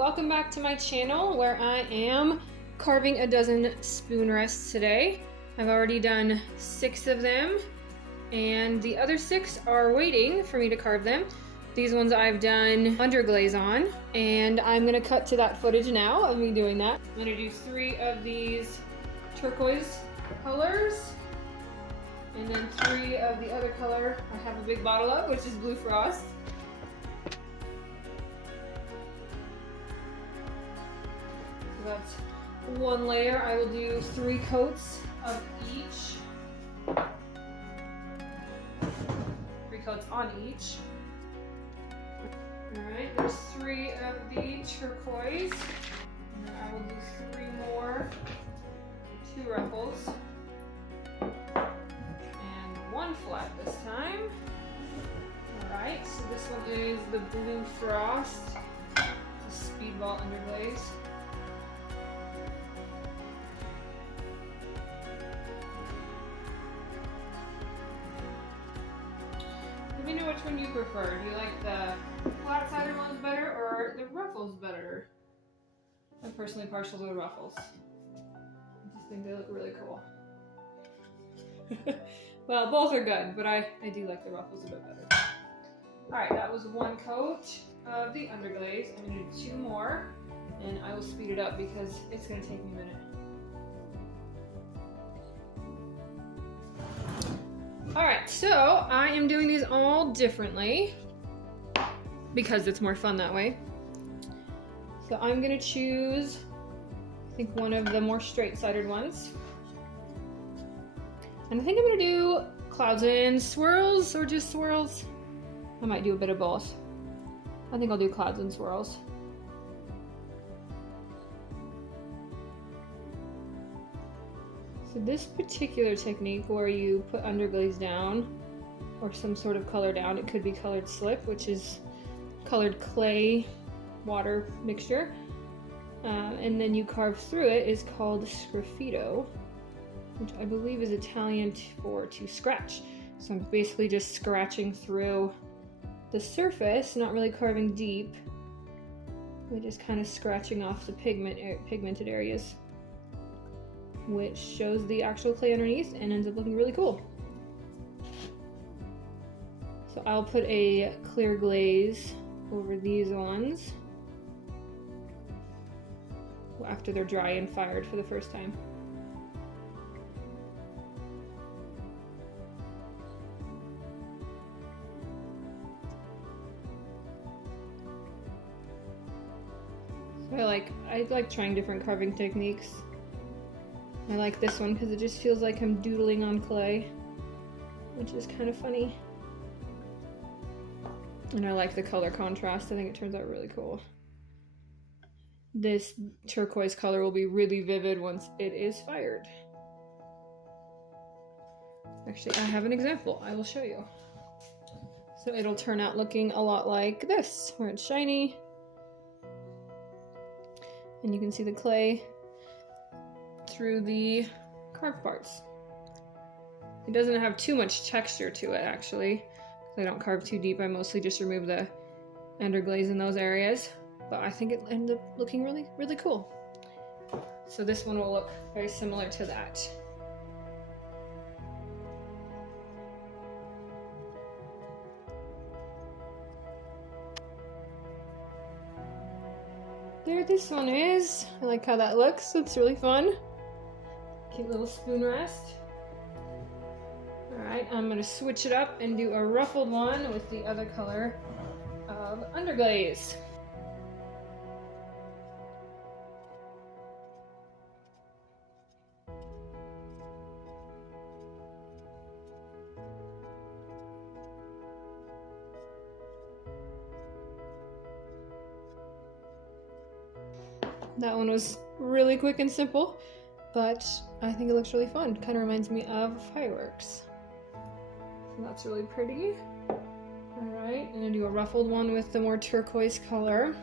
welcome back to my channel where I am carving a dozen spoon rests today. I've already done 6 of them and the other 6 are waiting for me to carve them. These ones I've done underglaze on, and I'm gonna cut to that footage now of me doing that. I'm gonna do 3 of these turquoise colors and then 3 of the other color I have a big bottle of, which is Blue Frost. So that's 1 layer. I will do 3 coats of each. 3 coats on each. Alright, there's 3 of the turquoise. And then I will do 3 more, 2 ruffles. And 1 flat this time. Alright, so this one is the Blue Frost. It's a speedball underglaze. Let me know which one you prefer. Do you like the flat-sided ones better or the ruffles better? I'm personally partial to the ruffles. I just think they look really cool. Well, both are good, but I do like the ruffles a bit better. Alright, that was 1 coat of the underglaze. I'm going to do 2 more, and I will speed it up because it's going to take me a minute. Alright, so I am doing these all differently because it's more fun that way. So I'm going to choose, I think, one of the more straight-sided ones. And I think I'm going to do clouds and swirls, or just swirls. I might do a bit of both. I think I'll do clouds and swirls. So this particular technique where you put underglaze down or some sort of color down, it could be colored slip, which is colored clay water mixture, and then you carve through it, is called sgraffitto, which I believe is Italian for to scratch. So I'm basically just scratching through the surface, not really carving deep, but just kind of scratching off the pigmented areas, which shows the actual clay underneath and ends up looking really cool. So I'll put a clear glaze over these ones after they're dry and fired for the first time. So I like trying different carving techniques. I like this one because it just feels like I'm doodling on clay, which is kind of funny. And I like the color contrast. I think it turns out really cool. This turquoise color will be really vivid once it is fired. Actually, I have an example. I will show you. So it'll turn out looking a lot like this, where it's shiny. And you can see the clay through the carved parts. It doesn't have too much texture to it, actually. I don't carve too deep. I mostly just remove the underglaze in those areas, but I think it ended up looking really, really cool. So this one will look very similar to that. There this one is. I like how that looks. It's really fun. Cute little spoon rest. Alright, I'm going to switch it up and do a ruffled one with the other color of underglaze. That one was really quick and simple, but I think it looks really fun. Kind of reminds me of fireworks. So that's really pretty. Alright, I'm going to do a ruffled one with the more turquoise color.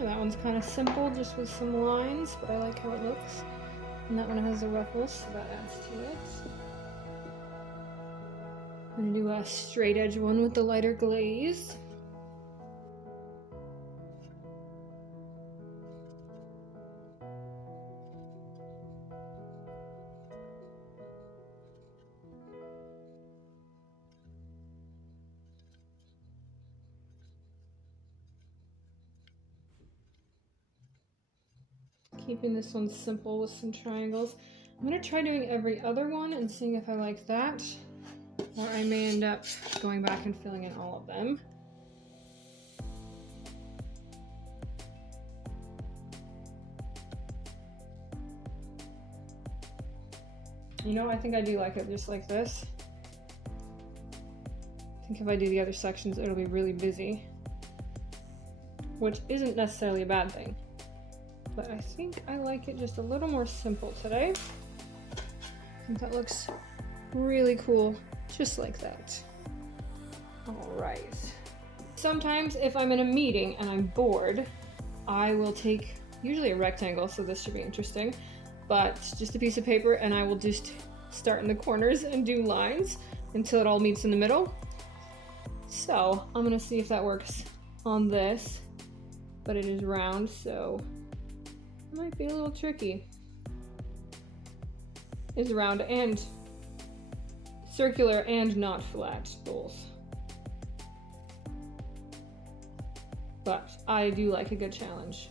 Oh, that one's kind of simple, just with some lines, but I like how it looks. And that one has the ruffles, so that adds to it. I'm gonna do a straight edge one with the lighter glaze. Keeping this one simple with some triangles. I'm gonna try doing every other one and seeing if I like that, or I may end up going back and filling in all of them. You know, I think I do like it just like this. I think if I do the other sections, it'll be really busy, which isn't necessarily a bad thing. But I think I like it just a little more simple today. I think that looks really cool, just like that. All right. Sometimes if I'm in a meeting and I'm bored, I will take usually a rectangle, so this should be interesting, but just a piece of paper, and I will just start in the corners and do lines until it all meets in the middle. So I'm gonna see if that works on this, but it is round, so it might be a little tricky. It's round and circular and not flat, both. But I do like a good challenge.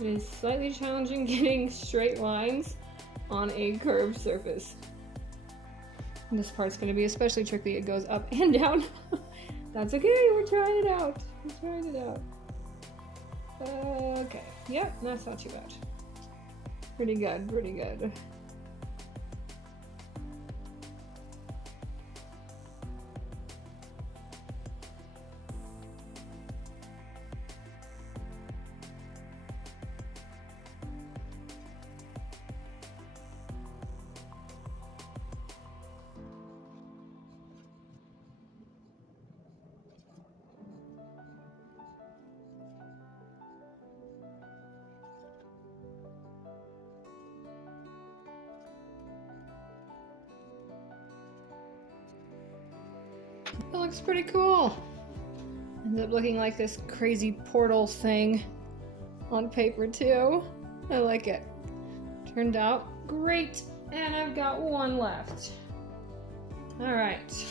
It is slightly challenging getting straight lines on a curved surface. And this part's going to be especially tricky. It goes up and down. That's okay, we're trying it out. We're trying it out. Okay, yep, that's not too bad. Pretty good, pretty good. That looks pretty cool. Ends up looking like this crazy portal thing on paper too. I like it. Turned out great. And I've got one left. All right.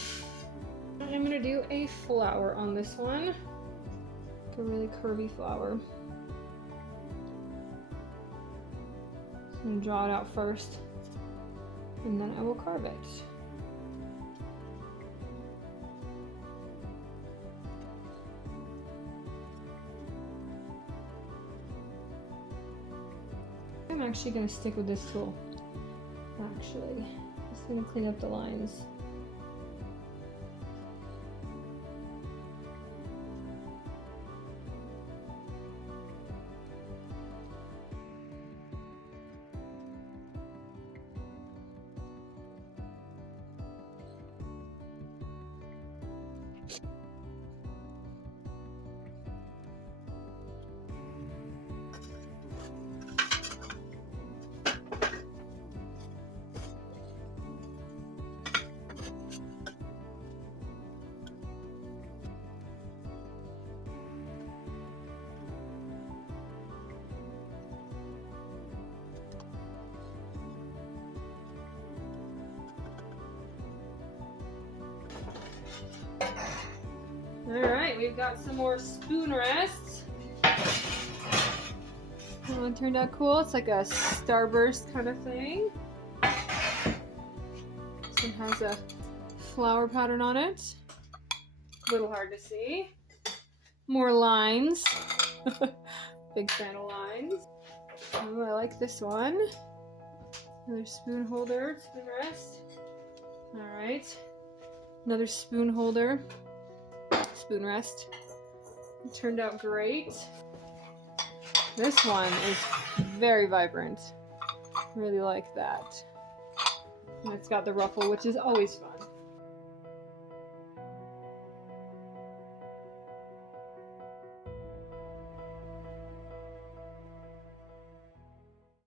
I'm gonna do a flower on this one. Like a really curvy flower. I'm gonna draw it out first, and then I will carve it. I'm actually going to stick with this tool. Actually, just going to clean up the lines. Alright, we've got some more spoon rests. That one turned out cool. It's like a starburst kind of thing. This one has a flower pattern on it. A little hard to see. More lines. Big fan of lines. Oh, I like this one. Another spoon holder, spoon rest. Alright. Another spoon holder. Spoon rest. It turned out great. This one is very vibrant. Really like that. I'm it's got the ruffle, which is always fun.